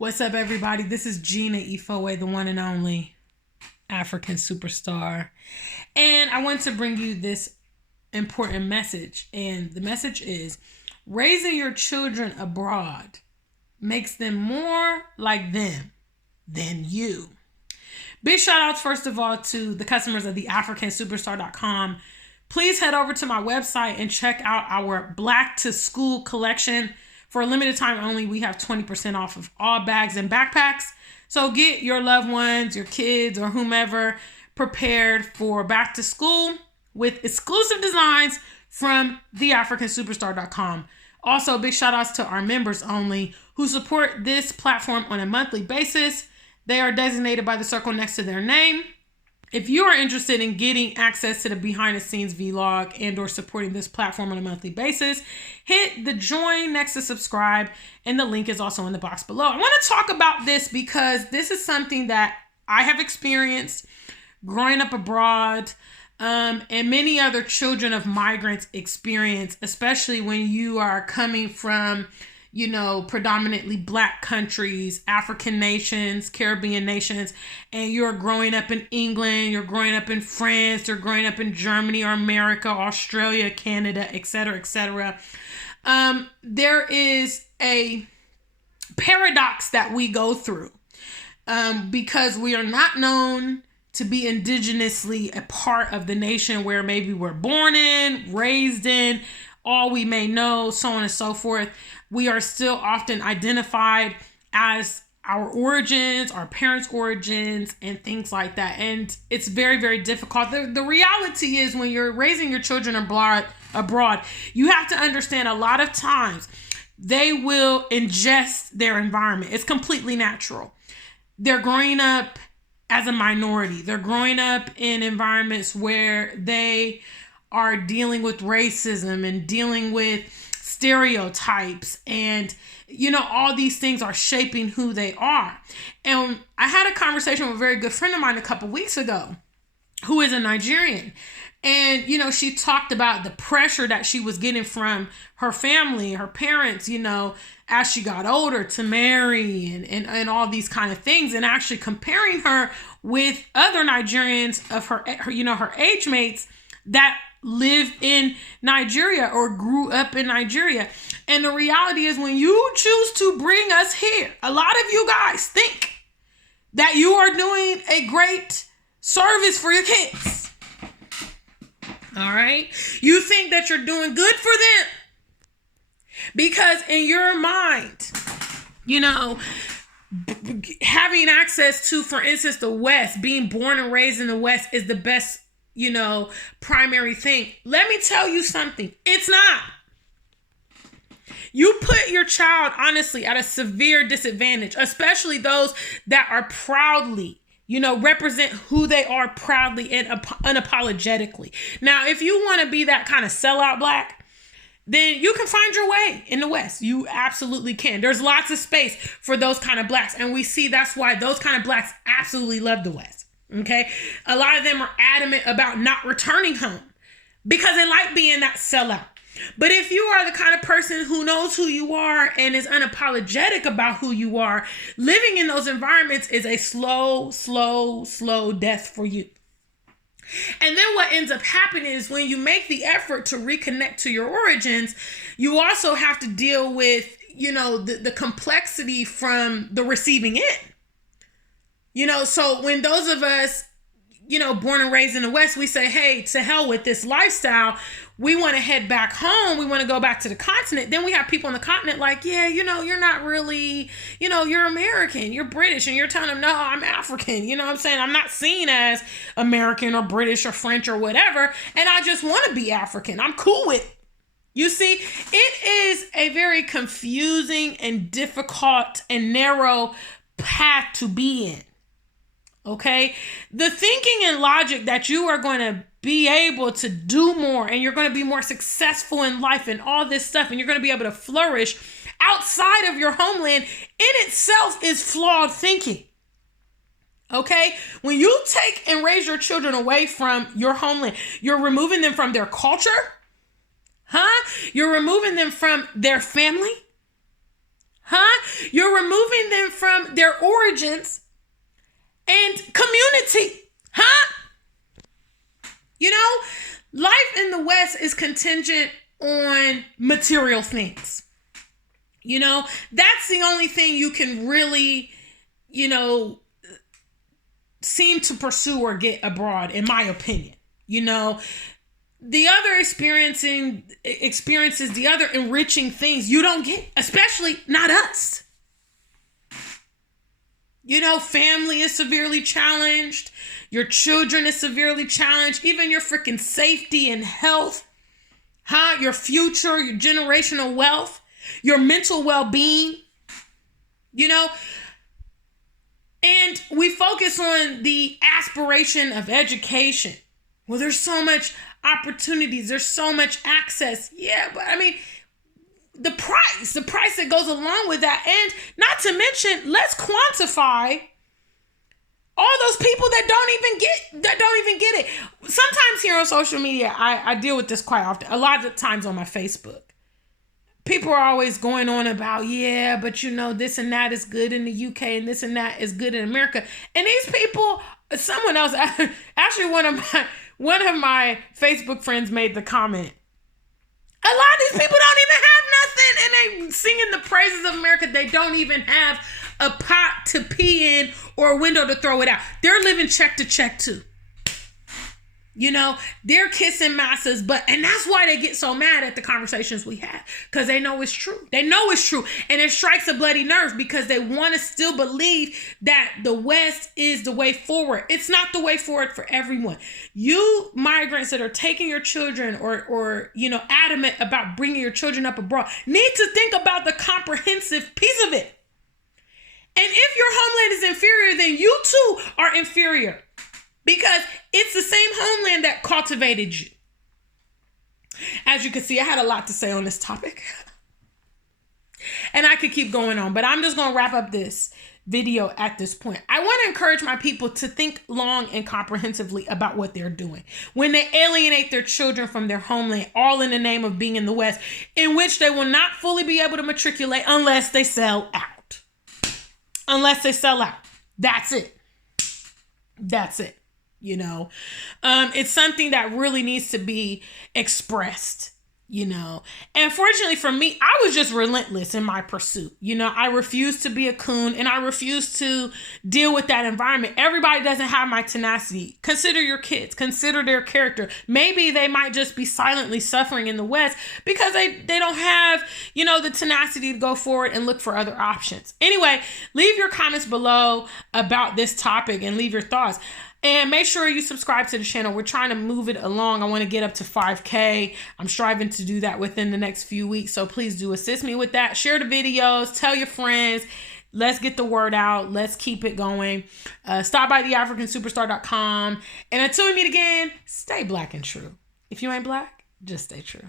What's up, everybody? This is Gina Ifowe, the one and only African superstar. And I want to bring you this important message. And the message is, raising your children abroad makes them more like them than you. Big shout outs, first of all, to the customers of the AfricanSuperstar.com. Please head over to my website and check out our Black to School collection. For a limited time only, we have 20% off of all bags and backpacks. So get your loved ones, your kids, or whomever prepared for back to school with exclusive designs from theafricansuperstar.com. Also, big shout outs to our members only who support this platform on a monthly basis. They are designated by the circle next to their name. If you are interested in getting access to the behind the scenes vlog and or supporting this platform on a monthly basis, hit the join next to subscribe, and the link is also in the box below. I want to talk about this because this is something that I have experienced growing up abroad, and many other children of migrants experience, especially when you are coming from, predominantly Black countries, African nations, Caribbean nations, and you're growing up in England, you're growing up in France, you're growing up in Germany or America, Australia, Canada, etc., etc. There is a paradox that we go through because we are not known to be indigenously a part of the nation where maybe we're born in, raised in, all we may know, so on and so forth. We are still often identified as our origins, our parents' origins, and things like that. And it's very, very difficult. The reality is when you're raising your children abroad, you have to understand a lot of times they will ingest their environment. It's completely natural. They're growing up as a minority. They're growing up in environments where they are dealing with racism and dealing with stereotypes, and all these things are shaping who they are. And I had a conversation with a very good friend of mine a couple weeks ago who is a Nigerian, and she talked about the pressure that she was getting from her family, her parents, as she got older to marry and all these kind of things, and actually comparing her with other Nigerians of her age mates that live in Nigeria or grew up in Nigeria. And the reality is, when you choose to bring us here, a lot of you guys think that you are doing a great service for your kids. All right? You think that you're doing good for them because in your mind, having access to, for instance, the West, being born and raised in the West is the best primary thing. Let me tell you something. It's not. You put your child, honestly, at a severe disadvantage, especially those that are proudly, represent who they are proudly and unapologetically. Now, if you want to be that kind of sellout Black, then you can find your way in the West. You absolutely can. There's lots of space for those kind of Blacks. And we see that's why those kind of Blacks absolutely love the West. Okay. A lot of them are adamant about not returning home because they like being that sellout. But if you are the kind of person who knows who you are and is unapologetic about who you are, living in those environments is a slow death for you. And then what ends up happening is when you make the effort to reconnect to your origins, you also have to deal with, the complexity from the receiving end. So when those of us, born and raised in the West, we say, hey, to hell with this lifestyle. We want to head back home. We want to go back to the continent. Then we have people on the continent like, yeah, you're not really, you're American, you're British. And you're telling them, no, I'm African. You know what I'm saying? I'm not seen as American or British or French or whatever. And I just want to be African. I'm cool with it. You see, it is a very confusing and difficult and narrow path to be in. Okay, the thinking and logic that you are going to be able to do more and you're going to be more successful in life and all this stuff, and you're going to be able to flourish outside of your homeland in itself is flawed thinking. Okay, when you take and raise your children away from your homeland, you're removing them from their culture. You're removing them from their family. Huh? You're removing them from their origins and community. Huh? You know, life in the West is contingent on material things. You know, that's the only thing you can really, you know, seem to pursue or get abroad, in my opinion. You know, the other experiences, the other enriching things you don't get, especially not us. You know, family is severely challenged. Your children is severely challenged. Even your freaking safety and health. Huh? Your future, your generational wealth, your mental well-being. You know, and we focus on the aspiration of education. Well, there's so much opportunities. There's so much access. Yeah, but I mean, the price that goes along with that. And not to mention, let's quantify all those people that don't even get it. Sometimes here on social media, I deal with this quite often. A lot of times on my Facebook. People are always going on about, yeah, but you know, this and that is good in the UK and this and that is good in America. And these people, someone else, actually one of my Facebook friends made the comment. A lot of these people don't even have nothing and they singing the praises of America. They don't even have a pot to pee in or a window to throw it out. They're living check to check too. You know, they're kissing masses, and that's why they get so mad at the conversations we have, because they know it's true. They know it's true. And it strikes a bloody nerve because they want to still believe that the West is the way forward. It's not the way forward for everyone. You migrants that are taking your children or you know, adamant about bringing your children up abroad need to think about the comprehensive piece of it. And if your homeland is inferior, then you too are inferior. Because it's the same homeland that cultivated you. As you can see, I had a lot to say on this topic. And I could keep going on, but I'm just going to wrap up this video at this point. I want to encourage my people to think long and comprehensively about what they're doing. When they alienate their children from their homeland, all in the name of being in the West, in which they will not fully be able to matriculate unless they sell out. Unless they sell out. That's it. That's it. You know, it's something that really needs to be expressed, you know. And fortunately for me, I was just relentless in my pursuit. You know, I refused to be a coon and I refused to deal with that environment. Everybody doesn't have my tenacity. Consider your kids. Consider their character. Maybe they might just be silently suffering in the West because they don't have, you know, the tenacity to go forward and look for other options. Anyway, leave your comments below about this topic and leave your thoughts. And make sure you subscribe to the channel. We're trying to move it along. I want to get up to 5K. I'm striving to do that within the next few weeks. So please do assist me with that. Share the videos. Tell your friends. Let's get the word out. Let's keep it going. Stop by theafricansuperstar.com. And until we meet again, stay black and true. If you ain't black, just stay true.